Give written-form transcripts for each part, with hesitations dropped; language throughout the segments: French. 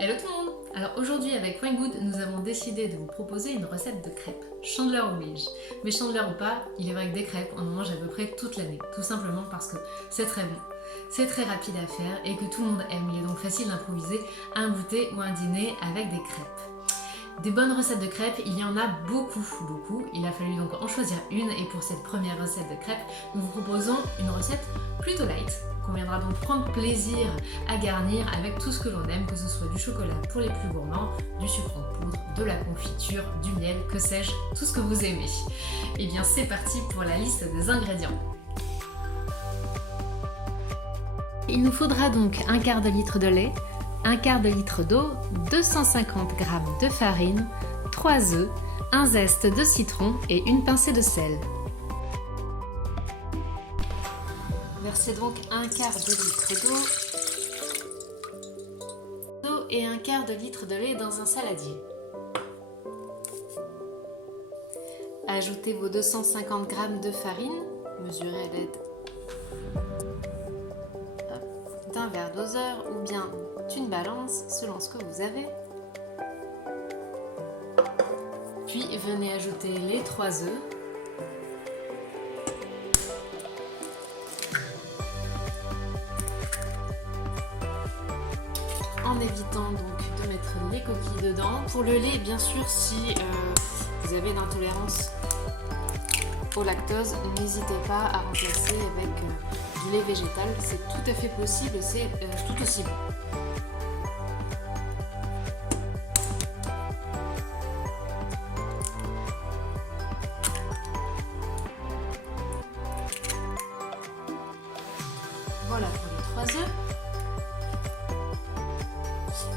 Hello tout le monde! Alors aujourd'hui avec Wine Good, nous avons décidé de vous proposer une recette de crêpes. Chandeleur oblige. Mais chandeleur ou pas, il est vrai que des crêpes, on en mange à peu près toute l'année. Tout simplement parce que c'est très bon, c'est très rapide à faire et que tout le monde aime. Il est donc facile d'improviser un goûter ou un dîner avec des crêpes. Des bonnes recettes de crêpes, il y en a beaucoup. Il a fallu donc en choisir une et pour cette première recette de crêpes, nous vous proposons une recette plutôt light qu'on viendra donc prendre plaisir à garnir avec tout ce que l'on aime, que ce soit du chocolat pour les plus gourmands, du sucre en poudre, de la confiture, du miel, que sais-je, tout ce que vous aimez. Et bien c'est parti pour la liste des ingrédients. Il nous faudra donc un quart de litre de lait, un quart de litre d'eau, 250 g de farine, 3 œufs, un zeste de citron et une pincée de sel. Versez donc un quart de litre d'eau et un quart de litre de lait dans un saladier. Ajoutez vos 250 g de farine, mesurée à l'aide d'un verre doseur ou bien d'une balance selon ce que vous avez. Puis venez ajouter les 3 œufs. En évitant donc de mettre les coquilles dedans. Pour le lait, bien sûr, si vous avez une intolérance au lactose, n'hésitez pas à remplacer avec du lait végétal, c'est tout à fait possible, c'est tout aussi bon. Voilà pour les 3 œufs.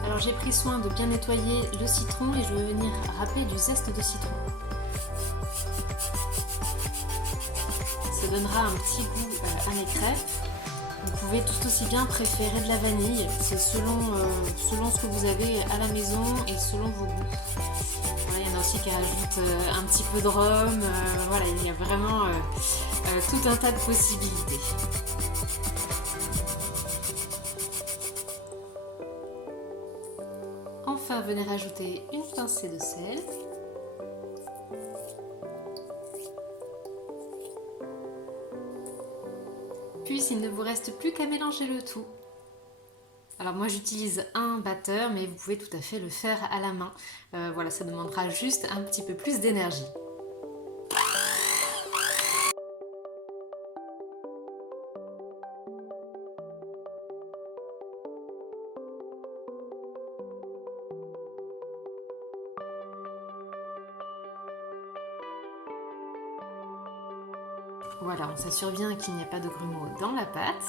Alors j'ai pris soin de bien nettoyer le citron et je vais venir râper du zeste de citron. Ça donnera un petit goût à mes crêpes. Vous pouvez tout aussi bien préférer de la vanille, c'est selon ce que vous avez à la maison et selon vos goûts. Voilà, il y en a aussi qui rajoutent un petit peu de rhum, voilà, il y a vraiment tout un tas de possibilités. Enfin, venez rajouter une pincée de sel. Puis il ne vous reste plus qu'à mélanger le tout. Alors moi j'utilise un batteur, mais vous pouvez tout à fait le faire à la main. Voilà, ça demandera juste un petit peu plus d'énergie. Voilà, on s'assure bien qu'il n'y a pas de grumeaux dans la pâte,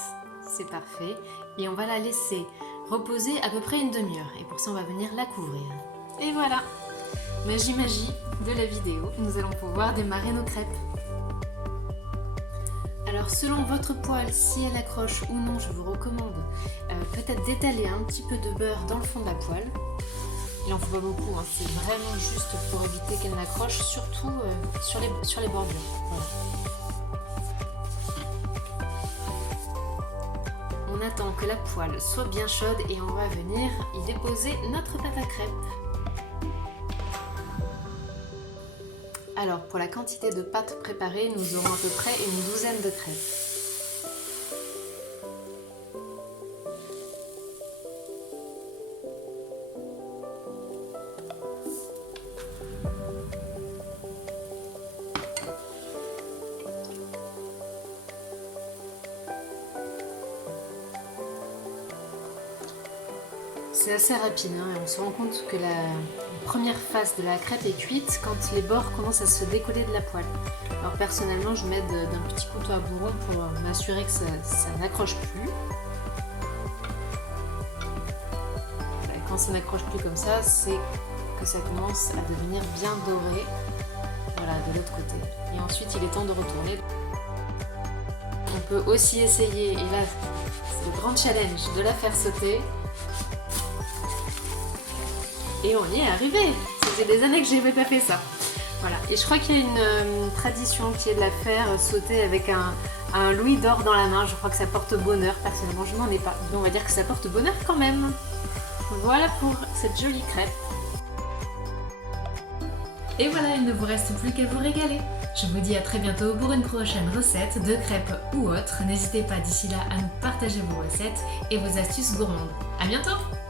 c'est parfait. Et on va la laisser reposer à peu près une demi-heure. Et pour ça, on va venir la couvrir. Et voilà, magie de la vidéo, nous allons pouvoir démarrer nos crêpes. Alors selon votre poêle, si elle accroche ou non, je vous recommande peut-être d'étaler un petit peu de beurre dans le fond de la poêle. Il en faut pas beaucoup, hein. C'est vraiment juste pour éviter qu'elle n'accroche, surtout sur les bordures. Voilà. On attend que la poêle soit bien chaude et on va venir y déposer notre pâte à crêpes. Alors pour la quantité de pâte préparée, nous aurons à peu près une douzaine de crêpes. C'est assez rapide, hein, et on se rend compte que la première face de la crêpe est cuite quand les bords commencent à se décoller de la poêle. Alors personnellement, je m'aide d'un petit couteau à bourron pour m'assurer que ça n'accroche plus. Voilà, quand ça n'accroche plus comme ça, c'est que ça commence à devenir bien doré. Voilà, de l'autre côté. Et ensuite, il est temps de retourner. On peut aussi essayer, et là, c'est le grand challenge, de la faire sauter. Et on y est arrivé. Ça fait des années que je n'avais pas fait ça. Voilà. Et je crois qu'il y a une tradition qui est de la faire sauter avec un louis d'or dans la main. Je crois que ça porte bonheur. Personnellement, je n'en ai pas. Mais on va dire que ça porte bonheur quand même. voilà pour cette jolie crêpe. Et voilà, il ne vous reste plus qu'à vous régaler. Je vous dis à très bientôt pour une prochaine recette de crêpes ou autre. N'hésitez pas d'ici là à nous partager vos recettes et vos astuces gourmandes. À bientôt!